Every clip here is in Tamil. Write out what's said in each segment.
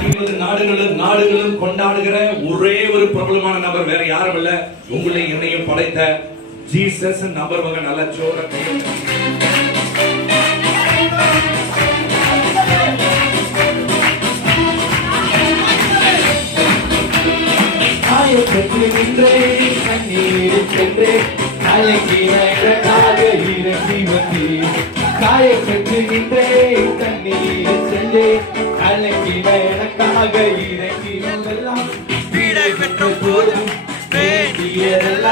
ஐம்பது நாடுகளும் நாடுகளும் கொண்டாடுகிற ஒரே ஒரு பிரபலமான நபர் வேற யாரும் இல்ல. உங்களை என்னையும் படைத்த ஜீசஸ் நபர் வகை நல்ல சோர கண்ணீர் சென்றே எனக்காக இறங்கி பெற்ற போதும் வேண்டியதெல்லாம்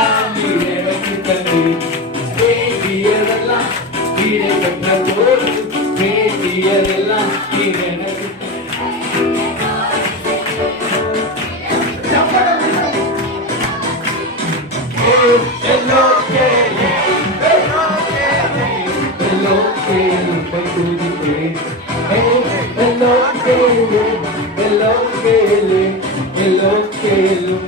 Hello, Kele. Hello, Hello,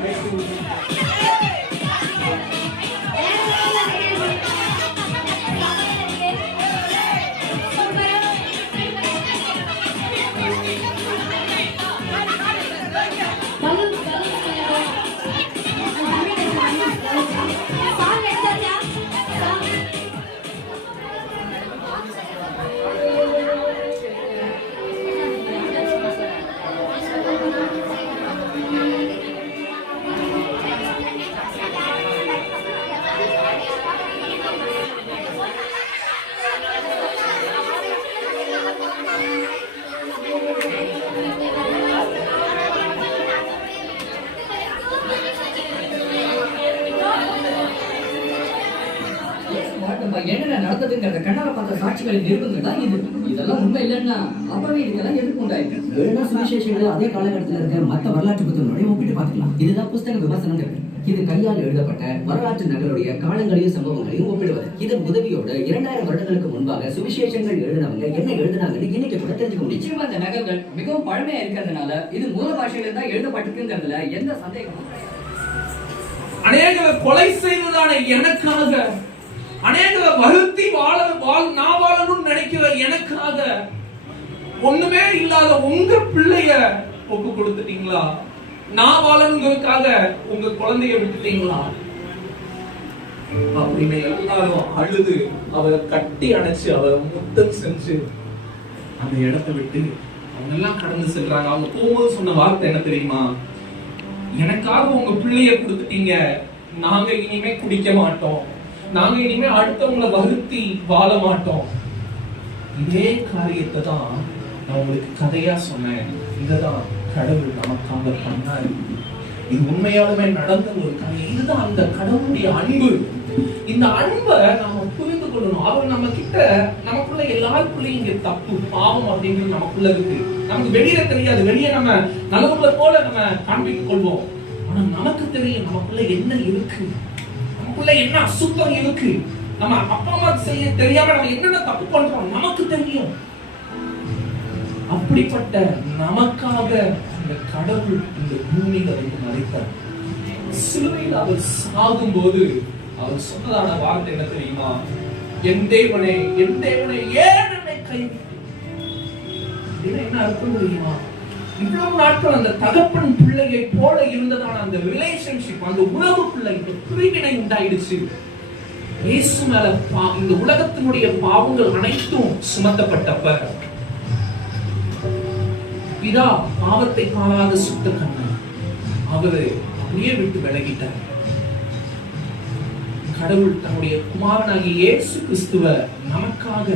நம்ம என்னென்ன நடந்ததுங்கிறத கண்ணால பார்த்த சாட்சிகளை நிறுவனங்கள் தான் இது. இதெல்லாம் உண்மை இல்லைன்னா அப்பவே இதுக்கெல்லாம் எதிர்ப்பு உண்டாயிருக்கு? வேணா சுவிசேஷங்களை அதே காலகட்டத்தில் இருக்க மற்ற வரலாற்று புத்தகங்களோட ஒப்பிட்டு பார்க்கலாம் இதுதான் புஸ்தக விமர்சனங்கள். இது கையால் எழுதப்பட்ட வரலாற்று நகருடைய காலங்களையும் சம்பவங்களையும் ஒப்பிடுவது. இதன் உதவியோட இரண்டாயிரம் வருடங்களுக்கு முன்பாக சுவிசேஷங்கள் எழுதினவங்க என்ன எழுதினாங்கன்னு இன்னைக்கு கூட தெரிஞ்சுக்க முடியும் நிச்சயமா இந்த நகல்கள் மிகவும் பழமையா இருக்கிறதுனால இது மூல பாஷையில தான் எழுதப்பட்டிருக்குங்கிறதுல எந்த சந்தேகமும். அநேகரை கொலை செய்ததான எனக்காக அநேகரை வருத்தி வாழ வாழ் நான் வாழணும்னு நினைக்கிற எனக்காக ஒண்ணுமே இல்லாத உங்க பிள்ளைய ஒப்பு கொடுத்துட்டீங்களா? நான் வாழணுங்கிறதுக்காக உங்க குழந்தைய விட்டுட்டீங்களா? அப்படின்னு எல்லாரும் அழுது அவரை கட்டி அணைச்சு அவரை முத்தம் செஞ்சு அந்த இடத்தை விட்டு அவங்க எல்லாம் கடந்து செல்றாங்க. அவங்க போகும்போது சொன்ன வார்த்தை என்ன தெரியுமா? எனக்காக உங்க பிள்ளைய கொடுத்துட்டீங்க. நாங்க இனிமே குடிக்க மாட்டோம். நாங்க இனிமே அடுத்தவங்களை வருத்தி வாழ மாட்டோம். இதே காரியத்தை தான் நான் உங்களுக்கு கதையா சொன்னேன். இதுதான் கடவுள் நமக்காக பண்ணாரு. இது உண்மையாலுமே நடந்த ஒரு கதை. இதுதான் அந்த கடவுளுடைய அன்பு. இந்த அன்பை நாம புரிந்து கொள்ளணும். அவர் நம்ம கிட்ட நமக்குள்ள எல்லாருக்குள்ளயும் இங்க தப்பு பாவம் அப்படிங்கிறது நமக்குள்ள இருக்கு. நமக்கு வெளியில தெரியாது. வெளியே நம்ம நல்லவங்களை போல நம்ம காண்பித்துக் கொள்வோம். ஆனா நமக்கு தெரியும் நமக்குள்ள என்ன இருக்கு. நமக்குள்ள என்ன அசுத்தம் இருக்கு? நம்ம அப்பா அம்மா செய்ய தெரியாம நம்ம என்னென்ன தப்பு பண்றோம்? நமக்கு தெரியும். அப்படிப்பட்ட நமக்காக இந்த கடவுள் இந்த பூமியில வந்து மறைத்தார். சிலுவையில் அவர் சாகும்போது அவர் சொன்னதான வார்த்தை என்ன தெரியுமா? என் தேவனே என் தேவனே ஏன் என்னை கைவிட்டு என்ன அர்த்தம் தெரியுமா? இவ்வளவு நாட்கள் அந்த தகப்பன் பிள்ளையை போல இருந்ததான அந்த ரிலேஷன்ஷிப் அந்த உறவுக்குள்ள இந்த பிரிவினை உண்டாயிடுச்சு. இயேசு மேல பா- இந்த உலகத்தினுடைய பாவங்கள் அனைத்தும் சுமத்தப்பட்டப்ப பிதா பாவத்தை காணாத சுத்த கண்ணன் அவரு அப்படியே விட்டு விலகிட்டார். கடவுள் தன்னுடைய குமாரனாகிய இயேசு கிறிஸ்துவ நமக்காக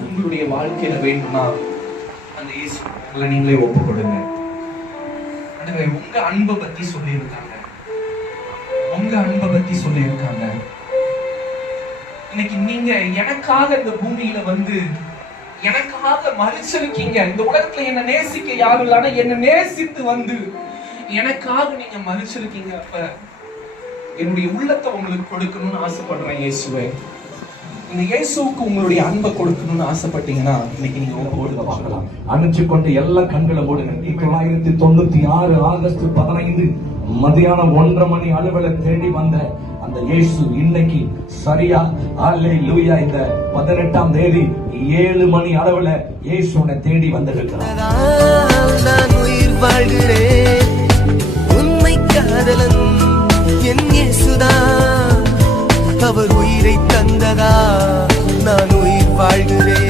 உங்களுடைய வாழ்க்கையில வேண்டுமா? அந்த இயேசு நீங்களே ஒப்பு கொடுங்க ஆண்டவரே, உங்க அன்பை பத்தி சொல்லியிருக்காங்க. உங்க அன்பை பத்தி சொல்லியிருக்காங்க. இன்னைக்கு நீங்க எனக்காக இந்த பூமியில வந்து எனக்காக மறிச்சிருக்கீங்க. இந்த உலகத்துல என்ன நேசிக்க யாரும் இல்ல ஆனா என்ன நேசித்து வந்து எனக்காக நீங்க மறிச்சிருக்கீங்க அப்ப என்னுடைய உள்ளத்தை உங்களுக்கு கொடுக்கணும்னு ஆசைப்படுறேன் இயேசுவை. இந்த இயேசுவுக்கு உங்களுடைய அன்பை கொடுக்கணும்னு ஆசைப்பட்டீங்கன்னா இன்னைக்கு நீங்க ஒப்பு கொடுங்க பார்க்கலாம் அணைச்சு கொண்டு எல்லா கண்களை மூடுங்க தொள்ளாயிரத்தி தொண்ணூத்தி ஆறு ஆகஸ்ட் பதினைந்து மதியானம் ஒன்றரை மணி அளவுல தேடி வந்த அந்த இயேசு இன்னைக்கு சரியா அல்லே லூயா இந்த பதினெட்டாம் தேதி ஏழு மணி அளவுல இயேசு உன்னை தேடி வந்திருக்கிறார். நான் உயிர் வாழ்கிறேன் உண்மை காதலன் என் இயேசுதான். அவர் உயிரை தந்ததா? நான் உயிர் வாழ்கிறேன்.